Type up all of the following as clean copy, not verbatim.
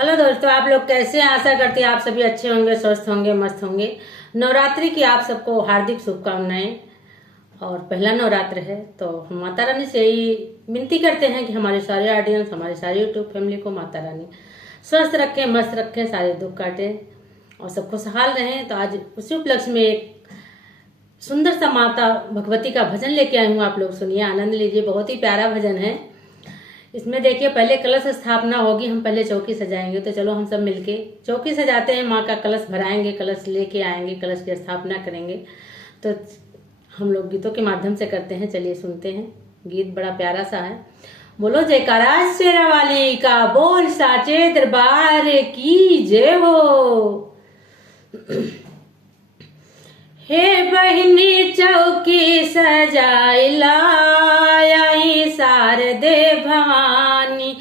Hello दोस्तों, आप लोग कैसे हैं? आशा करती हैं आप सभी अच्छे होंगे, स्वस्थ होंगे, मस्त होंगे। नवरात्रि की आप सबको हार्दिक शुभकामनाएं। और पहला नवरात्र है तो हम माता रानी से ही विनती करते हैं कि हमारे सारे ऑडियंस, हमारे सारे यूट्यूब फैमिली को माता रानी स्वस्थ रखें, मस्त रखें, सारे दुख काटें और सब खुशहाल रहें। तो आज उसी उपलक्ष्य में एक सुंदर सा माता भगवती का भजन लेके आई हूँ। आप लोग सुनिए, आनंद लीजिए। बहुत ही प्यारा भजन है। इसमें देखिए, पहले कलश स्थापना होगी, हम पहले चौकी सजाएंगे। तो चलो हम सब मिलके चौकी सजाते हैं, माँ का कलश भराएंगे, कलश लेके आएंगे, कलश की स्थापना करेंगे। तो हम लोग गीतों के माध्यम से करते हैं। चलिए सुनते हैं। गीत बड़ा प्यारा सा है। बोलो जयकारा शेरा वाली का, बोल साचे दरबार की जय हो। हे बहिनी चौकी सजाइला आई शारदे भवानी।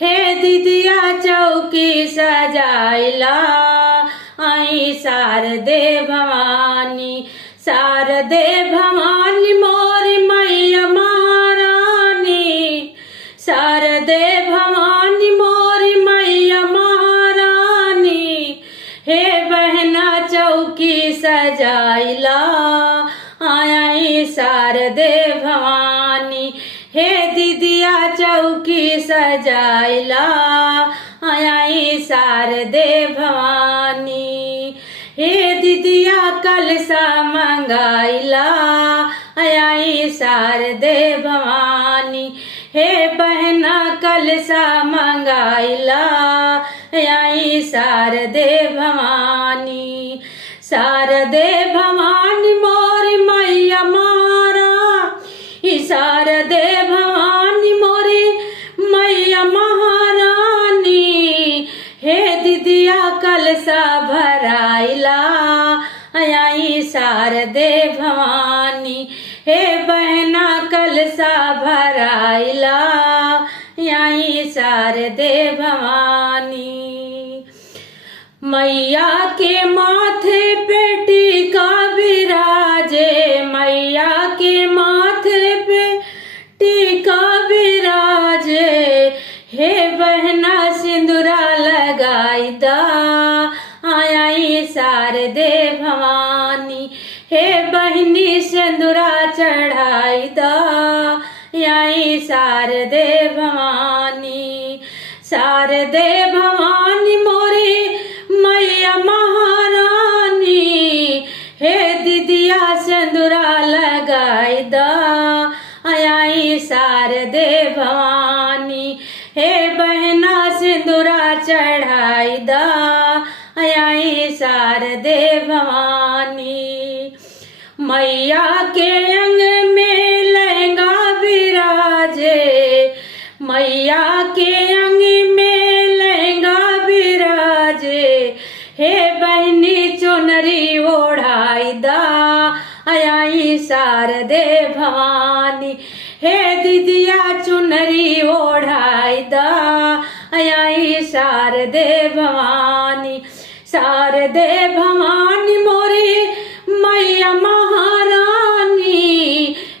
हे दीदिया चौकी सजाइला आई शारदे भवानी। शारदे भवानी मोरी मैया महारानी। शारदे भवानी मोरी मैया महारानी। हे बहना चौकी सजाइला आई शारदे भवानी। हे दीदिया चौकी सजाइला आई शारदे भवानी। हे दीदिया कलसा मंगाइला आई शारदे भवानी। हे बहना कलसा मंगाइला आई शारदे भवानी। शारदे भवानी मोरी मैया महारानी। शारदे भवानी मोरी मैया महारानी। हे दीदिया कलसा भराइला आई शारदे भवानी। हे बहना कलसा भराइला आई शारदे भवानी। मैया के माथे पे टीका विराजे। मैया के माथे पे टीका विराजे। हे बहना सिंदूरा लगाई दा आई शारदे भवानी। हे बहनी सिंदूरा चढ़ाई दा आई शारदे भवानी। शारदे भवानी मोरी मैया महारानी। हे दीदिया सिंदूरा लगाई दा आई शारदे भवानी। हे बहना सिंदूरा चढ़ाई दा आई शारदे भवानी। मैया के अंग में लहंगा विराजे। मैया के अंग में लहंगा विराजे। हे बहनी चुनरी ओढ़ाई दा आई शारदे भवानी। हे दीदिया चुनरी ओढ़ाई दा आई शारदे भवानी। शारदे भवानी मोरी मैया महारानी।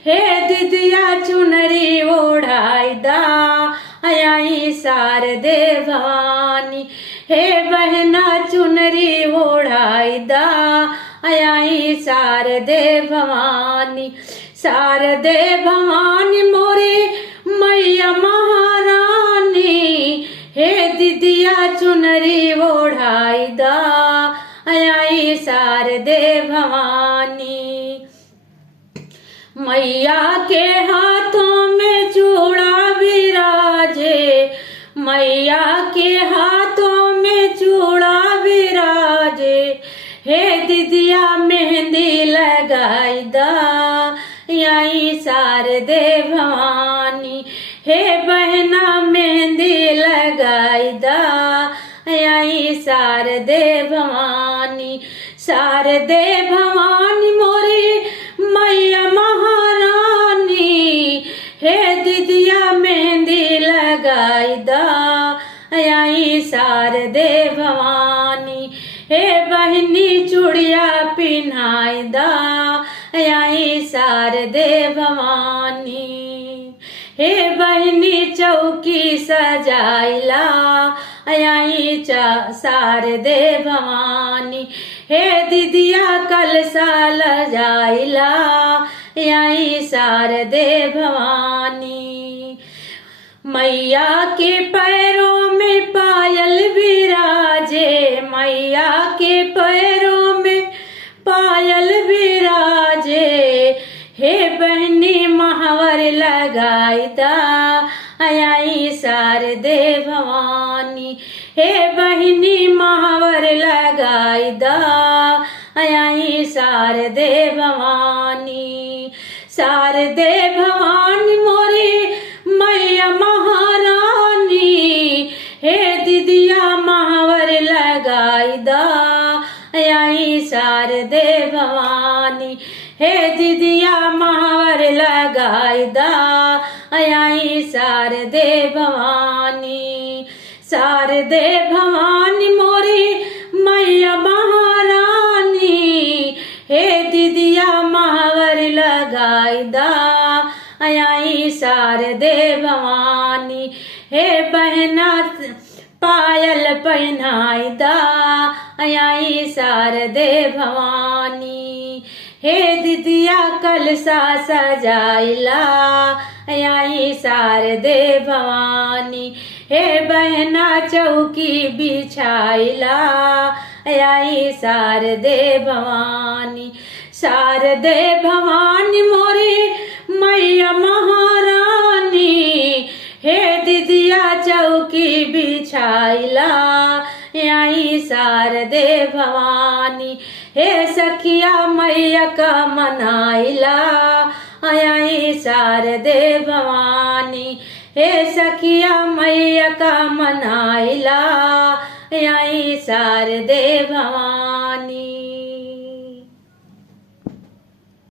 हे दीदिया चुनरी ओढ़ाई दा आई शारदे भवानी। हे बहना चुनरी ओढ़ाई दा आई शारदे भवानी। शारदे भवानी मोरी मैया महारानी। हे दीदिया चुनरी ओढ़ाई दा आई शारदे भवानी। मैया के हाथों में चूड़ा विराजे। मैया के हाथों में चूड़ा विराजे। हे दीदिया मेहंदी लगाई दा आई शारदे भवानी। हे बहना मेहंदी लगाई दा आई शारदे भवानी। शारदे भवानी मोरी मैया महारानी। हे दीदिया मेहंदी लगाई दा आई शारदे भवानी। हे बहनी चूड़िया पिन्हाई दा आई शारदे भवानी। हे बहनी चौकी सजाइला आई शारदे भवानी। हे दीदिया कलसा लजाइला आई शारदे भवानी। मैया के पैरों में पायल विराजे, मैया के पैरों में पायल विराजे। हे बहनी महावर लगाईदा आई शारदे भवानी। हे बहनी महावर लगाईदा आई शारदे भवानी। शारदे भवानी मोरी मैया महारानी। हे दीदिया महावर लगाईदा आई शारदे भवानी। हे दीदिया महावर लगाईदा आई शारदे भवानी। शारदे भवानी मोरी मैया महारानी। हे दीदिया महावर लगाईदा आई शारदे भवानी। हे बहना पायल पहनाईदा आई शारदे भवानी। हे दीदिया कलसा सजाइला आई शारदे भवानी। हे बहना चौकी बिछाइला आई शारदे भवानी। शारदे भवानी मोरी मैया महारानी। हे दीदिया चौकी बिछाइला आई शारदे भवानी। हे सखिया मैया का मनाइला आई शारदे भवानी। हे सखिया मैया का मनाइला आई शारदे भवानी।